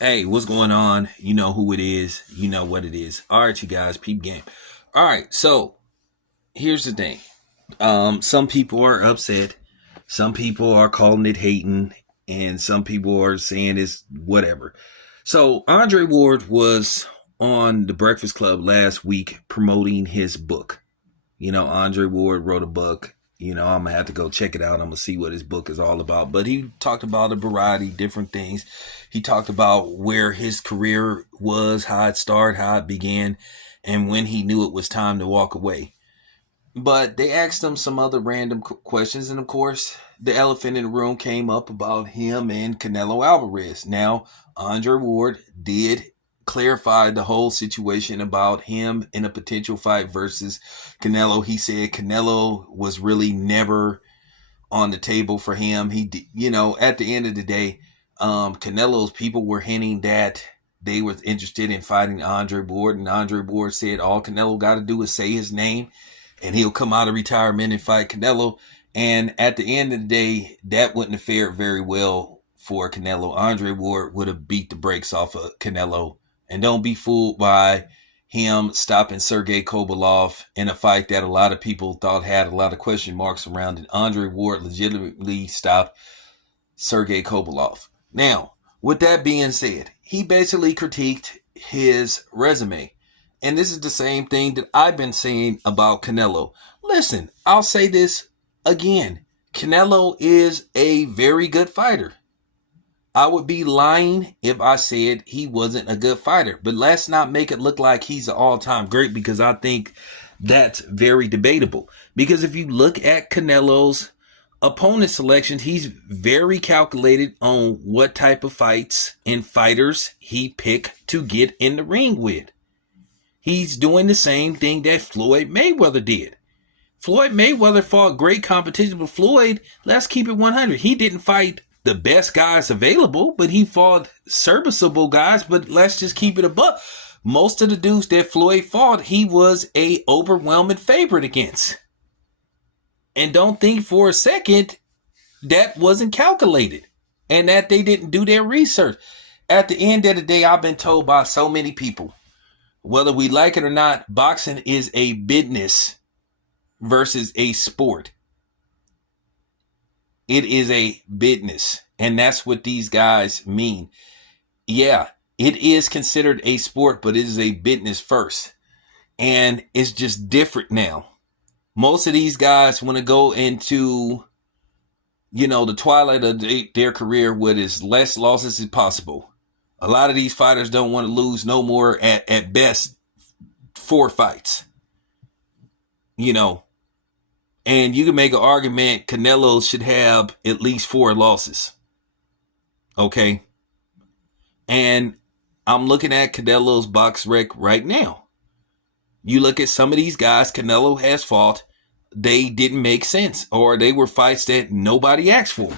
Hey, what's going on? You know who it is. You know what it is. All right, you guys, peep game. All right, so here's the thing. Some people are upset. Some people are calling it hating, and some people are saying it's whatever. So Andre Ward was on the Breakfast Club last week promoting his book. Andre Ward wrote a book. I'm gonna have to go check it out. I'm gonna see what his book is all about. But he talked about a variety of different things. He talked about where his career was, how it started, how it began, and when he knew it was time to walk away. But they asked him some other random questions, and of course, the elephant in the room came up about him and Canelo Alvarez. Now, Andre Ward did clarify the whole situation about him in a potential fight versus Canelo. He said Canelo was really never on the table for him. At the end of the day, Canelo's people were hinting that they were interested in fighting Andre Ward, and Andre Ward said all Canelo got to do is say his name and he'll come out of retirement and fight Canelo. And at the end of the day, that wouldn't have fared very well for Canelo. Andre Ward would have beat the brakes off of Canelo. And don't be fooled by him stopping Sergey Kovalov in a fight that a lot of people thought had a lot of question marks around it. Andre Ward legitimately stopped Sergey Kovalov. Now, with that being said, he basically critiqued his resume. And this is the same thing that I've been saying about Canelo. Listen, I'll say this again. Canelo is a very good fighter. I would be lying if I said he wasn't a good fighter. But let's not make it look like he's an all-time great, because I think that's very debatable. Because if you look at Canelo's opponent selections, he's very calculated on what type of fights and fighters he picked to get in the ring with. He's doing the same thing that Floyd Mayweather did. Floyd Mayweather fought great competition, but Floyd, let's keep it 100. He didn't fight the best guys available, but he fought serviceable guys. But let's just keep it a buck. Most of the dudes that Floyd fought, he was a overwhelming favorite against. And don't think for a second that wasn't calculated and that they didn't do their research. At the end of the day, I've been told by so many people, whether we like it or not, boxing is a business versus a sport. It is a business, and that's what these guys mean. Yeah, it is considered a sport, but it is a business first. And it's just different now. Most of these guys want to go into, the twilight of their career with as less losses as possible. A lot of these fighters don't want to lose no more at best 4 fights. And you can make an argument Canelo should have at least 4 losses. Okay? And I'm looking at Canelo's box rec right now. You look at some of these guys Canelo has fought, they didn't make sense, or they were fights that nobody asked for.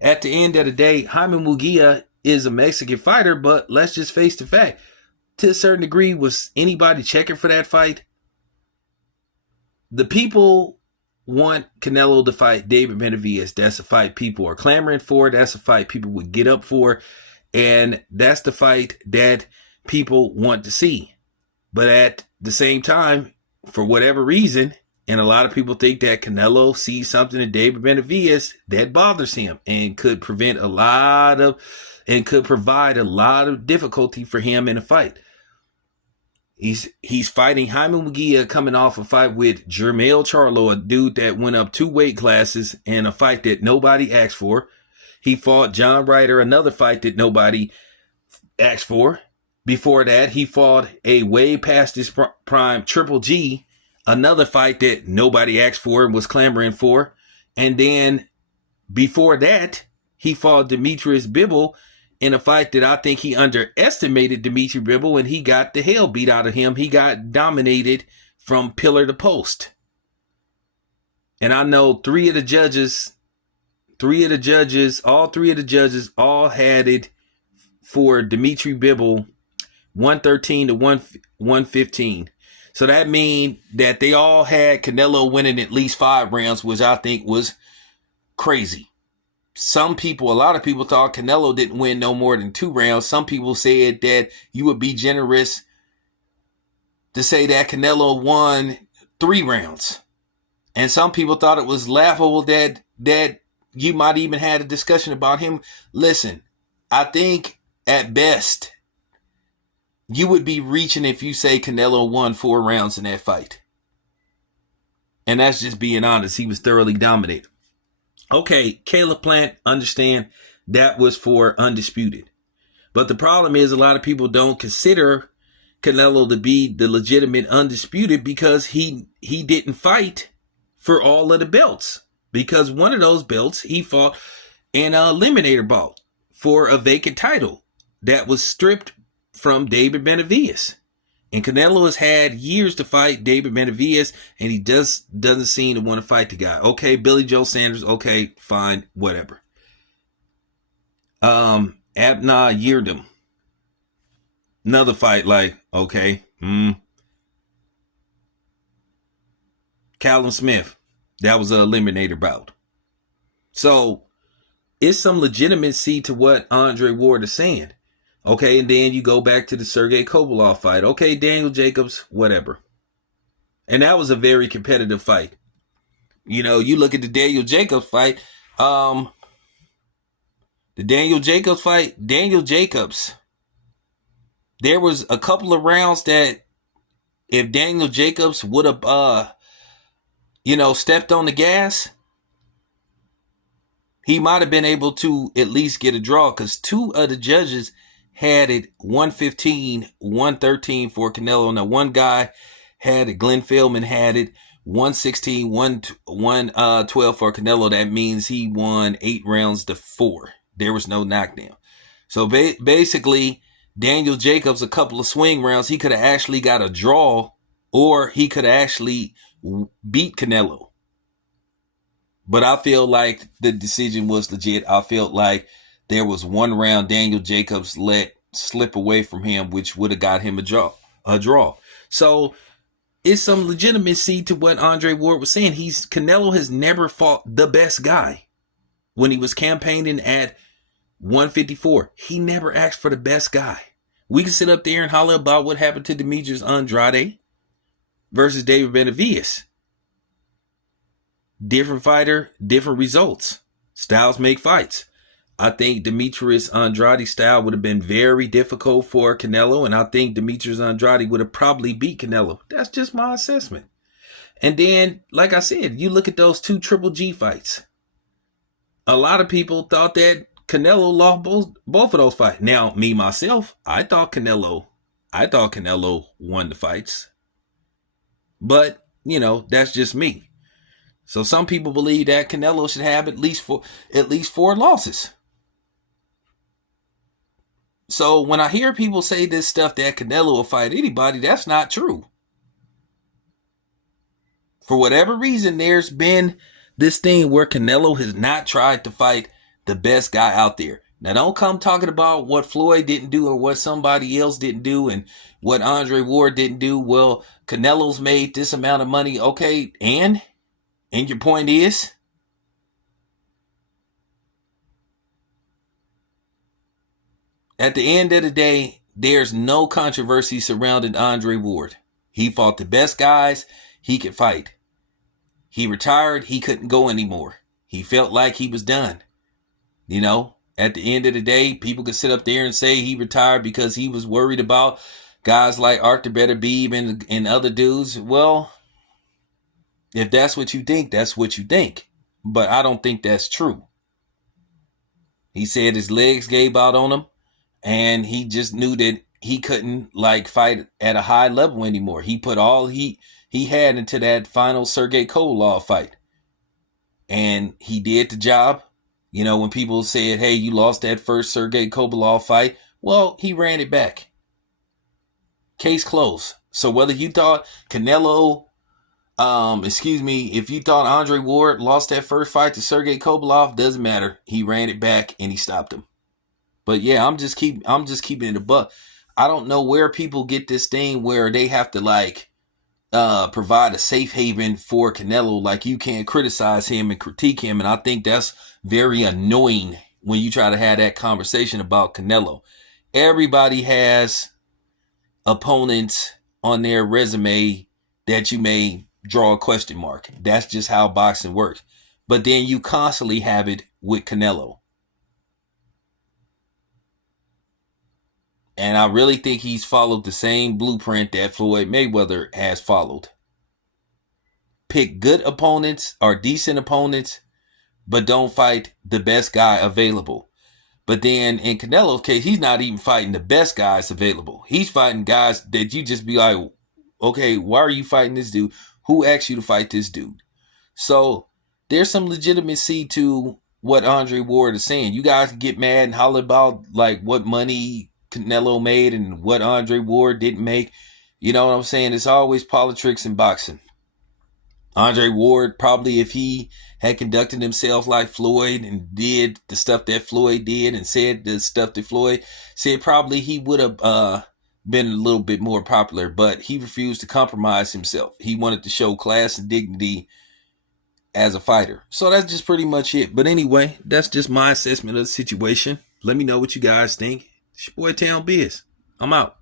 At the end of the day, Jaime Munguia is a Mexican fighter, but let's just face the fact. To a certain degree, was anybody checking for that fight? The people want Canelo to fight David Benavidez. That's a fight people are clamoring for. That's a fight people would get up for. And that's the fight that people want to see. But at the same time, for whatever reason, and a lot of people think that Canelo sees something in David Benavidez that bothers him and could provide a lot of difficulty for him in a fight. He's fighting Jaime Munguia, coming off a fight with Jermell Charlo, a dude that went up 2 weight classes in a fight that nobody asked for. He fought John Ryder, another fight that nobody asked for. Before that, he fought a way past his prime Triple G, another fight that nobody asked for and was clamoring for. And then before that, he fought Demetrius Bivol in a fight that I think he underestimated Dimitri Bivol, and he got the hell beat out of him. He got dominated from pillar to post. And I know all three of the judges all had it for Dimitri Bivol 113 to 115. So that means that they all had Canelo winning at least 5 rounds, which I think was crazy. a lot of people thought Canelo didn't win no more than 2 rounds. Some people said that you would be generous to say that Canelo won 3 rounds. And some people thought it was laughable that you might even had a discussion about him. Listen, I think at best you would be reaching if you say Canelo won 4 rounds in that fight. And that's just being honest. He was thoroughly dominated. Okay, Caleb Plant, understand that was for undisputed. But the problem is a lot of people don't consider Canelo to be the legitimate undisputed because he didn't fight for all of the belts. Because one of those belts, he fought in an eliminator bout for a vacant title that was stripped from David Benavidez. And Canelo has had years to fight David Benavidez, and he doesn't seem to want to fight the guy. Okay, Billy Joe Sanders, okay, fine, whatever. Abna Yildirim. Another fight, like, okay. Callum Smith. That was an eliminator bout. So, it's some legitimacy to what Andre Ward is saying. Okay, and then you go back to the Sergey Kovalev fight. Okay, Daniel Jacobs, whatever. And that was a very competitive fight. You know, you look at the Daniel Jacobs fight. Daniel Jacobs, there was a couple of rounds that if Daniel Jacobs would have, stepped on the gas, he might have been able to at least get a draw because 2 of the judges had it 115, 113 for Canelo. Now, one guy had it, Glenn Feldman had it 116, 112 for Canelo. That means he won 8 rounds to 4. There was no knockdown. So basically, Daniel Jacobs, a couple of swing rounds, he could have actually got a draw or he could have actually beat Canelo. But I feel like the decision was legit. I felt like there was 1 round Daniel Jacobs let slip away from him, which would have got him a draw. So it's some legitimacy to what Andre Ward was saying. Canelo has never fought the best guy. When he was campaigning at 154, he never asked for the best guy. We can sit up there and holler about what happened to Demetrius Andrade versus David Benavidez. Different fighter, different results. Styles make fights. I think Demetrius Andrade's style would have been very difficult for Canelo, and I think Demetrius Andrade would have probably beat Canelo. That's just my assessment. And then, like I said, you look at those 2 Triple G fights. A lot of people thought that Canelo lost both of those fights. Now, me, myself, I thought Canelo won the fights. But, that's just me. So some people believe that Canelo should have at least 4 losses. So when I hear people say this stuff that Canelo will fight anybody, that's not true. For whatever reason, there's been this thing where Canelo has not tried to fight the best guy out there. Now, don't come talking about what Floyd didn't do or what somebody else didn't do and what Andre Ward didn't do. Well, Canelo's made this amount of money. Okay, and your point is? At the end of the day, there's no controversy surrounding Andre Ward. He fought the best guys he could fight. He retired. He couldn't go anymore. He felt like he was done. At the end of the day, people could sit up there and say he retired because he was worried about guys like Arthur Beterbiev and other dudes. Well, if that's what you think, that's what you think. But I don't think that's true. He said his legs gave out on him. And he just knew that he couldn't fight at a high level anymore. He put all he had into that final Sergey Kovalev fight. And he did the job. When people said, hey, you lost that first Sergey Kovalev fight. Well, he ran it back. Case closed. So whether you thought Canelo, if you thought Andre Ward lost that first fight to Sergey Kovalev, doesn't matter. He ran it back and he stopped him. But yeah, I'm just keeping it a buck. I don't know where people get this thing where they have to provide a safe haven for Canelo. Like, you can't criticize him and critique him. And I think that's very annoying when you try to have that conversation about Canelo. Everybody has opponents on their resume that you may draw a question mark. That's just how boxing works. But then you constantly have it with Canelo. And I really think he's followed the same blueprint that Floyd Mayweather has followed. Pick good opponents or decent opponents, but don't fight the best guy available. But then in Canelo's case, he's not even fighting the best guys available. He's fighting guys that you just be like, okay, why are you fighting this dude? Who asked you to fight this dude? So there's some legitimacy to what Andre Ward is saying. You guys can get mad and holler about like what money Canelo made and what Andre Ward didn't make. You know what I'm saying? It's always politics in boxing. Andre Ward, probably if he had conducted himself like Floyd and did the stuff that Floyd did and said the stuff that Floyd said, probably he would have been a little bit more popular, but he refused to compromise himself. He wanted to show class and dignity as a fighter. So that's just pretty much it. But anyway, that's just my assessment of the situation. Let me know what you guys think. It's your boy Town Biz. I'm out.